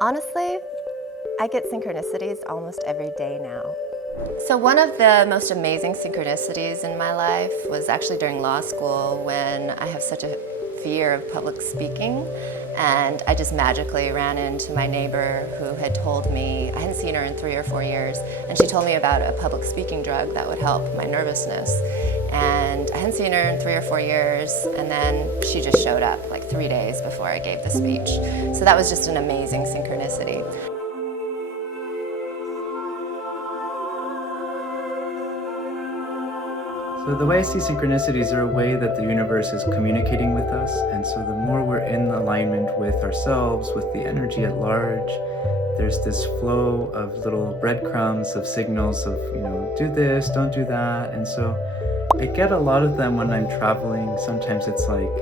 Honestly, I get synchronicities almost every day now. So one of the most amazing synchronicities in my life was actually during law school when I have such a fear of public speaking, and I just magically ran into my neighbor who had told me, I hadn't seen her in 3 or 4 years, and she told me about a public speaking drug that would help my nervousness. And I hadn't seen her in 3 or 4 years, and then she just showed up like 3 days before I gave the speech. So that was just an amazing synchronicity. So the way I see synchronicities are a way that the universe is communicating with us, and so the more we're in alignment with ourselves, with the energy at large, there's this flow of little breadcrumbs, of signals of, do this, don't do that. And so I get a lot of them when I'm traveling. Sometimes it's like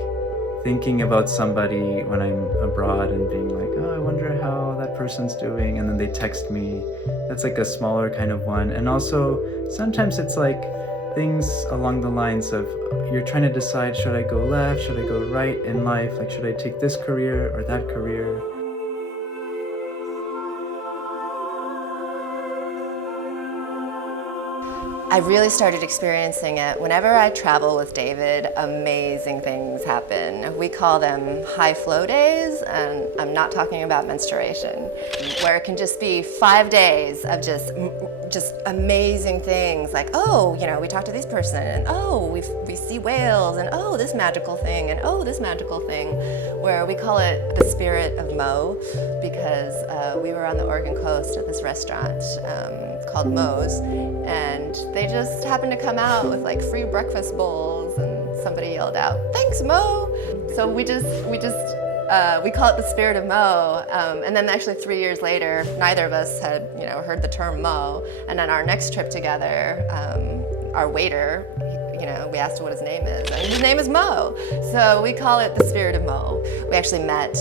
thinking about somebody when I'm abroad and being like, oh, I wonder how that person's doing, and then they text me. That's like a smaller kind of one. And also sometimes it's like things along the lines of you're trying to decide, should I go left, should I go right in life? Like, should I take this career or that career? I really started experiencing it whenever I travel with David. Amazing things happen. We call them high flow days, and I'm not talking about menstruation, where it can just be 5 days of just amazing things, like, oh, we talk to this person, and oh, we see whales, and oh, this magical thing, and oh, this magical thing, where we call it the spirit of Mo, because we were on the Oregon coast at this restaurant called Mo's, and they just happened to come out with like free breakfast bowls, and somebody yelled out, "Thanks, Mo!" So we call it the spirit of Mo, and then actually 3 years later, neither of us had heard the term Mo, and on our next trip together, our waiter, we asked him what his name is, and his name is Mo. So we call it the spirit of Mo. We actually met,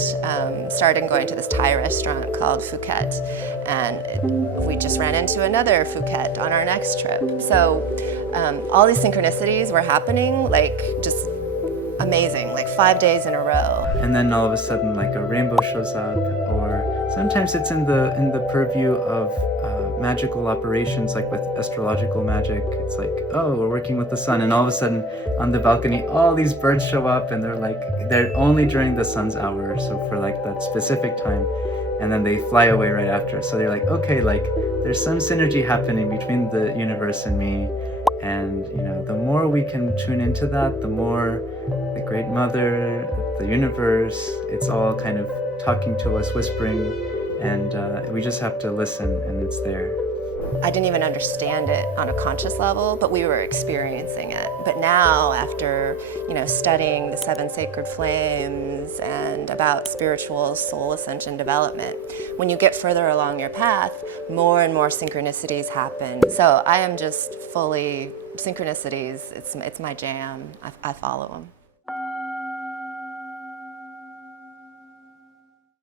started going to this Thai restaurant called Phuket, and we just ran into another Phuket on our next trip. So all these synchronicities were happening, like just amazing, like 5 days in a row. And then all of a sudden, like a rainbow shows up, or sometimes it's in the purview of magical operations, like with astrological magic. It's like, oh, we're working with the sun, and all of a sudden on the balcony all these birds show up, and they're only during the sun's hour, so for like that specific time, and then they fly away right after. So they're like, okay, like there's some synergy happening between the universe and me, and the more we can tune into that, the more the Great Mother, the universe, it's all kind of talking to us, whispering, and we just have to listen, and it's there. I didn't even understand it on a conscious level, but we were experiencing it. But now, after studying the 7 sacred flames and about spiritual soul ascension development, when you get further along your path, more and more synchronicities happen. So I am just fully synchronicities. It's my jam. I follow them.